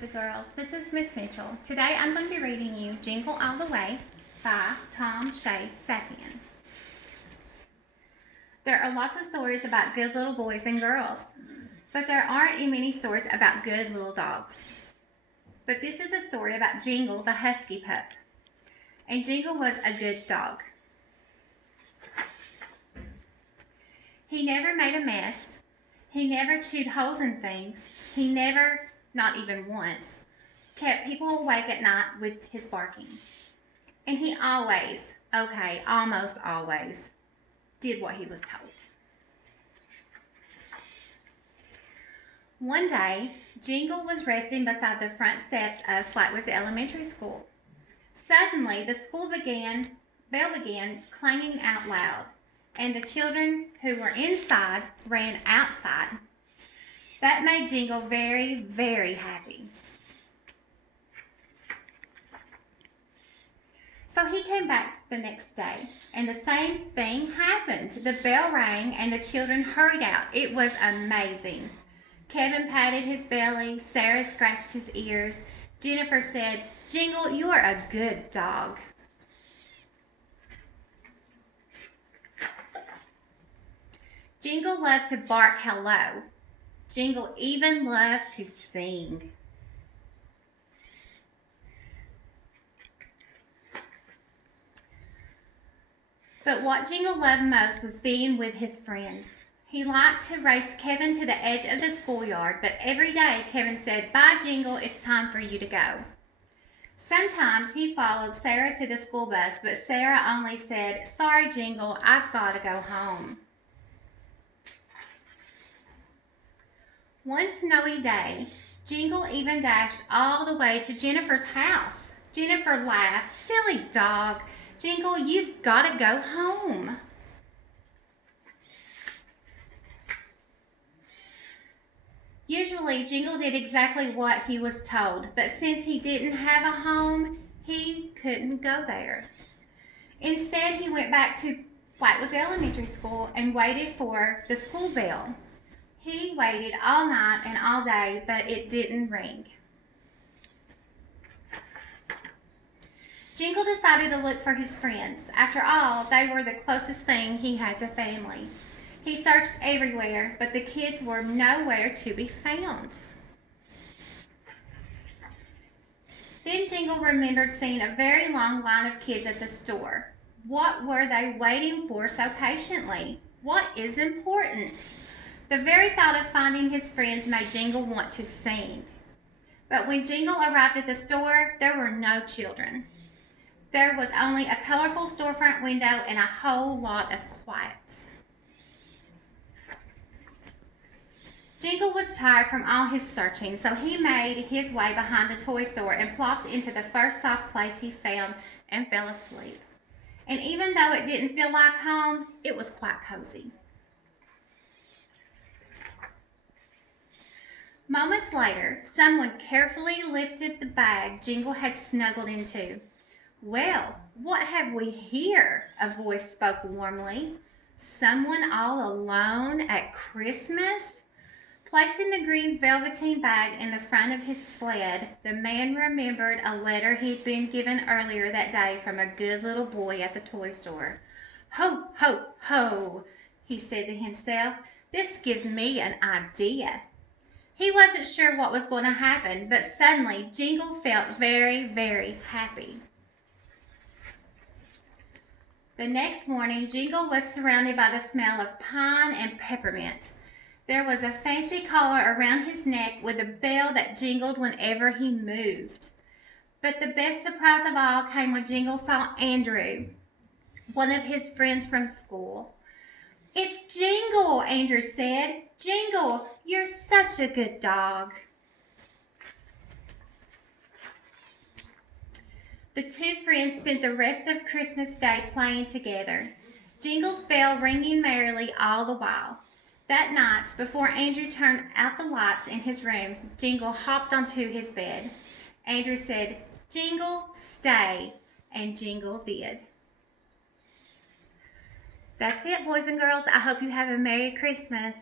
boys and girls. This is Miss Mitchell. Today I'm going to be reading you Jingle All The Way by Tom Shea Sapien. There are lots of stories about good little boys and girls, but there aren't many stories about good little dogs. But this is a story about Jingle the husky pup. And Jingle was a good dog. He never made a mess. He never chewed holes in things. He never, not even once, kept people awake at night with his barking. And he always, almost always, did what he was told. One day, Jingle was resting beside the front steps of Flatwoods Elementary School. Suddenly, the school bell began clanging out loud, and the children who were inside ran outside. That made Jingle very, very happy. So he came back the next day, and the same thing happened. The bell rang, and the children hurried out. It was amazing. Kevin patted his belly. Sarah scratched his ears. Jennifer said, "Jingle, you are a good dog." Jingle loved to bark hello. Jingle even loved to sing. But what Jingle loved most was being with his friends. He liked to race Kevin to the edge of the schoolyard, but every day Kevin said, "Bye, Jingle, it's time for you to go." Sometimes he followed Sarah to the school bus, but Sarah only said, "Sorry, Jingle, I've got to go home." One snowy day, Jingle even dashed all the way to Jennifer's house. Jennifer laughed. "Silly dog. Jingle, you've got to go home." Usually, Jingle did exactly what he was told, but since he didn't have a home, he couldn't go there. Instead, he went back to Flatwoods Elementary School and waited for the school bell. He waited all night and all day, but it didn't ring. Jingle decided to look for his friends. After all, they were the closest thing he had to family. He searched everywhere, but the kids were nowhere to be found. Then Jingle remembered seeing a very long line of kids at the store. What were they waiting for so patiently? What is important? The very thought of finding his friends made Jingle want to sing. But when Jingle arrived at the store, there were no children. There was only a colorful storefront window and a whole lot of quiet. Jingle was tired from all his searching, so he made his way behind the toy store and plopped into the first soft place he found and fell asleep. And even though it didn't feel like home, it was quite cozy. Moments later, someone carefully lifted the bag Jingle had snuggled into. "Well, what have we here?" a voice spoke warmly. "Someone all alone at Christmas?" Placing the green velveteen bag in the front of his sled, the man remembered a letter he'd been given earlier that day from a good little boy at the toy store. "Ho, ho, ho," he said to himself. "This gives me an idea." He wasn't sure what was going to happen, but suddenly Jingle felt very, very happy. The next morning, Jingle was surrounded by the smell of pine and peppermint. There was a fancy collar around his neck with a bell that jingled whenever he moved. But the best surprise of all came when Jingle saw Andrew, one of his friends from school. "It's Jingle," Andrew said. "Jingle, you're such a good dog." The two friends spent the rest of Christmas Day playing together, Jingle's bell ringing merrily all the while. That night, before Andrew turned out the lights in his room, Jingle hopped onto his bed. Andrew said, "Jingle, stay," and Jingle did. That's it, boys and girls. I hope you have a Merry Christmas.